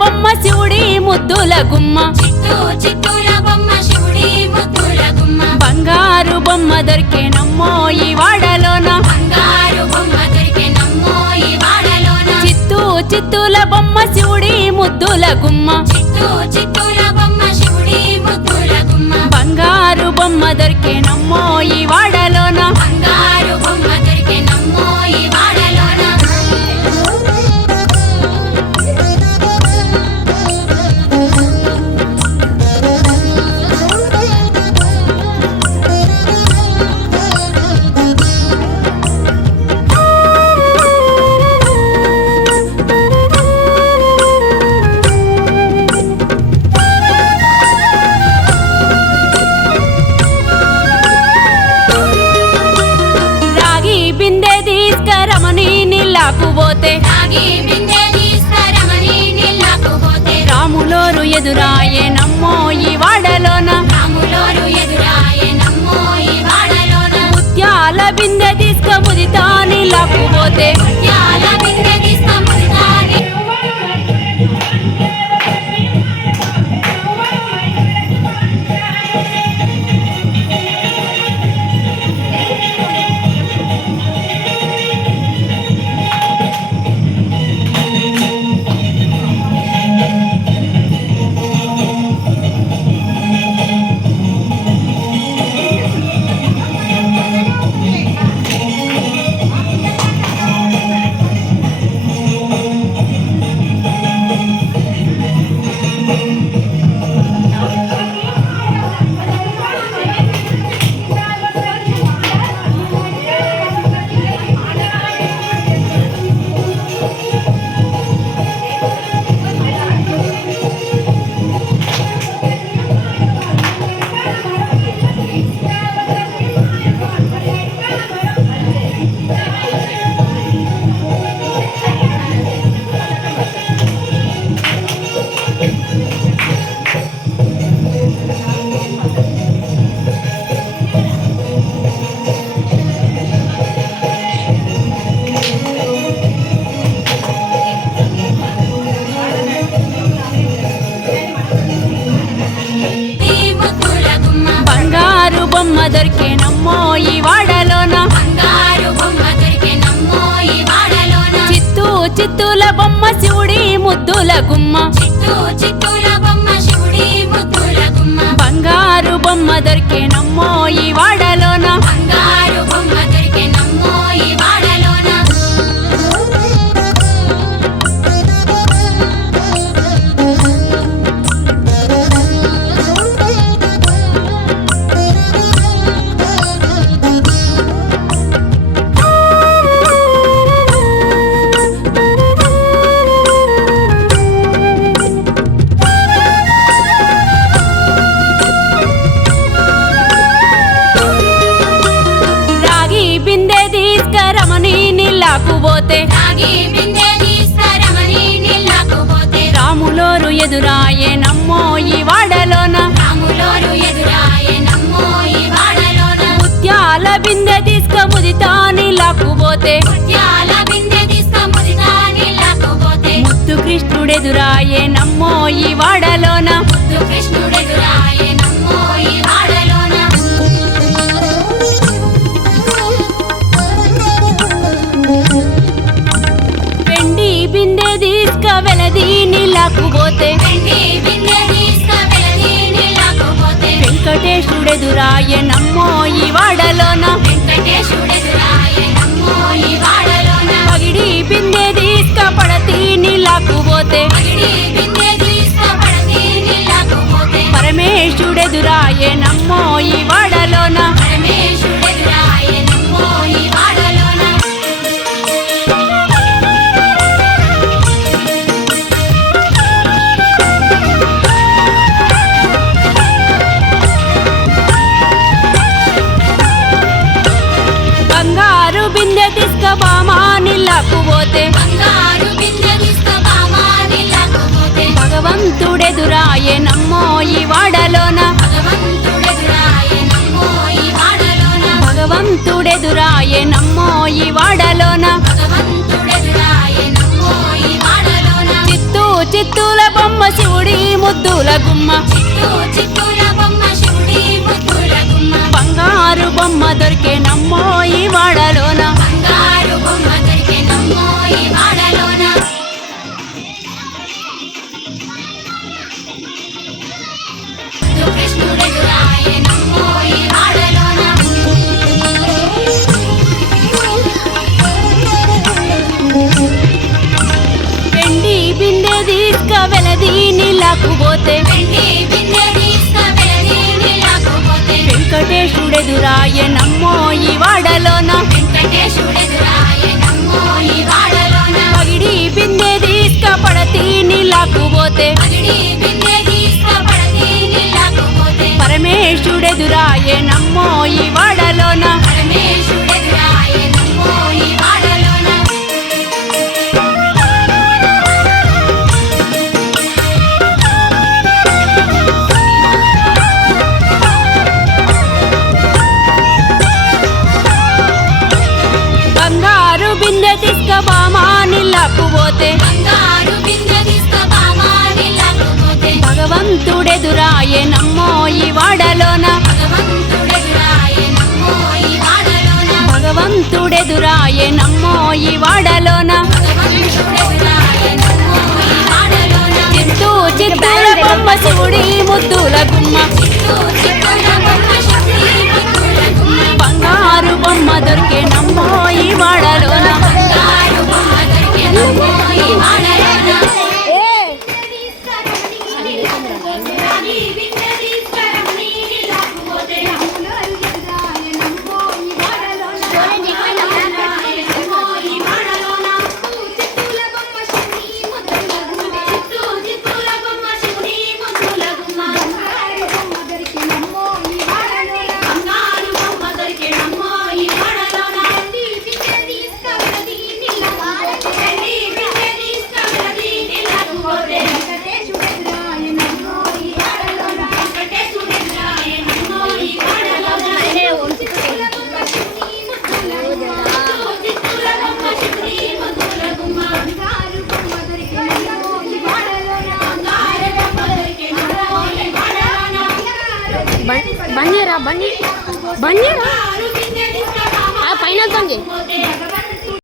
బొమ్మ శివుడి ముద్దుల గుమ్మ చిత్తూల బొమ్మ శివుడి ముద్దుల గుమ్మ బంగారు బొమ్మ దొరికేనమ్మో ఈ వాడలోన బంగారు బొమ్మ దొరికెనమ్మో ఈ వాడలోన చిత్తూల బొమ్మ శివుడి ముద్దుల గుమ్మ చిత్తూల బొమ్మ శివుడి ముద్దుల గుమ్మ బంగారు బొమ్మ దొరికేనమ్మో ఈ వాడలోన బంగారు బొమ్మ దొరికెనమ్మో ఈ వాడలోన రాగి బిందె తీసుకరమని నీళ్ళకు పోతే రాగి బిందె తీసుకరమని నీళ్ళకు పోతే రాములోరు ఎదురాయేనమ్మో ఈ వాడలోన రాములోరు ఎదురాయెనమ్మో ఈ వాడలోన ముత్యాల బిందె తీసుక ముదితా నీళ్ళకు పోతే ముత్యాల బిందె తీసుకముదితాని బంగారు బొమ్మ దొరికేనమ్మో ఈ వాడలోన బంగారు బొమ్మ దొరికెనమ్మో ఈ వాడలోన చిత్తూల బొమ్మ శివుడి ముద్దుల గుమ్మ చిత్తూల బొమ్మ శివుడి ముద్దుల గుమ్మ బంగారు బొమ్మ దొరికేనమ్మో ఈ వాడలోన బంగారు బొమ్మ దొరికెనమ్మో ఈ వాడలోన రాగి బిందె తీసుకరమని నీళ్ళకు పోతే రాగి బిందె తీసుకరమని నీళ్ళకు పోతే రాములోరు ఎదురాయేనమ్మో ఈ వాడలోన రాములోరు ఎదురాయెనమ్మో ఈ వాడలోన ముత్యాల బిందె తీసుక ముదితా నీళ్ళకు పోతే ముత్యాల బిందె తీసుకముదితా నీళ్ళకు పోతే ముత్తు కృష్ణుడెదురాయేనమ్మో ఈ వాడలోన ముద్దు కృష్ణుడెదురాయెనమ్మో ఈ వాడలోన వెండి బిందె తీసుక వెలది నీళ్ళకు పోతే వెండి బిందె తీసుకవెలది నీళ్ళకు పోతే వెంకటేశుడెదురాయేనమ్మో ఈ వాడలోన వెంకటేశుడెదురాయెనమ్మో ఈ వాడలోన పగిడి బిందె తీసుక పడతి నీళ్ళకు పోతే పగిడి బిందె తీసుకపడతి నీళ్ళకు పోతే పరమేశుడెదురాయేనమ్మో ఈ వాడలోన పరమేశుడెదురాయెనమ్మో ఈ వాడలోన బంగారు బిందె తీసుక బామా నీళ్ళకు పోతే బంగారు బిందె తీసుకబామా నీళ్ళకు పోతే భగవంతుడెదురాయేనమ్మో ఈ వాడలోన భగవంతుడెదురాయెనమ్మో ఈ వాడలోన భగవంతుడెదురాయేనమ్మో ఈ వాడలోన భగవంతుడెదురాయెనమ్మో ఈ వాడలోన చిత్తూల శివుడి ముద్దుల గుమ్మ చిత్తూ చిత్తూల బొమ్మ శివుడి ముద్దుల గుమ్మ బంగారు బొమ్మ దొరికే నమ్మో ఈ వాడలోన బంగారు బొమ్మ దొరికెనమ్మో ఈ వాడలోన కృష్ణుడెదురాయెనమ్మో ఈ వాడలోన వెండి బిందె తీసుక వెలది నీళ్ళకు పోతే వెండి బిందె తీసుకువెళ్ళి నీళ్ళకు పోతే వెంకటేశుడెదురాయే నమ్మో ఈ వాడలోన వెంకటేశుడెదురాయెనమ్మో ఈ వాడలోన పగిడి బిందె తీసుక పడతి నీళ్ళకు పోతే పగిడి బిందె తీసుకుపడతి నీళ్ళకు పోతే పరమేశుడెదురాయే నమ్మో ఈ వాడలోన పరమేశుడెదురాయెనమ్మో ఈ వాడలోన బంగారు బిందె తీసుక బామా నీళ్ళకు పోతే బంగారు బిందె తీసుకుపామా నీళ్ళకు పోతే భగవంతుడెదురాయే నమ్మో ఈ వాడలోన భగవంతుడెదురాయెనమ్మో ఈ వాడలోన భగవంతుడెదురాయే నమ్మో ఈ వాడలోన భగవంతుడెదురాయెనమ్మో ఈ వాడలోన చిత్తూ చిత్తూల బొమ్మ శివుడి ముద్దుల గుమ్మ చిత్తూ చిత్తూల బొమ్మ శివుడి ముద్దుల గుమ్మ బంగారు బొమ్మ దొరికే నమ్మో ఈ వాడలోన బంగారు బొమ్మ దొరికెనమ్మో ఈ వాడలోన బండి రా బండి బండి రా ఆ పైన వెళ్తాం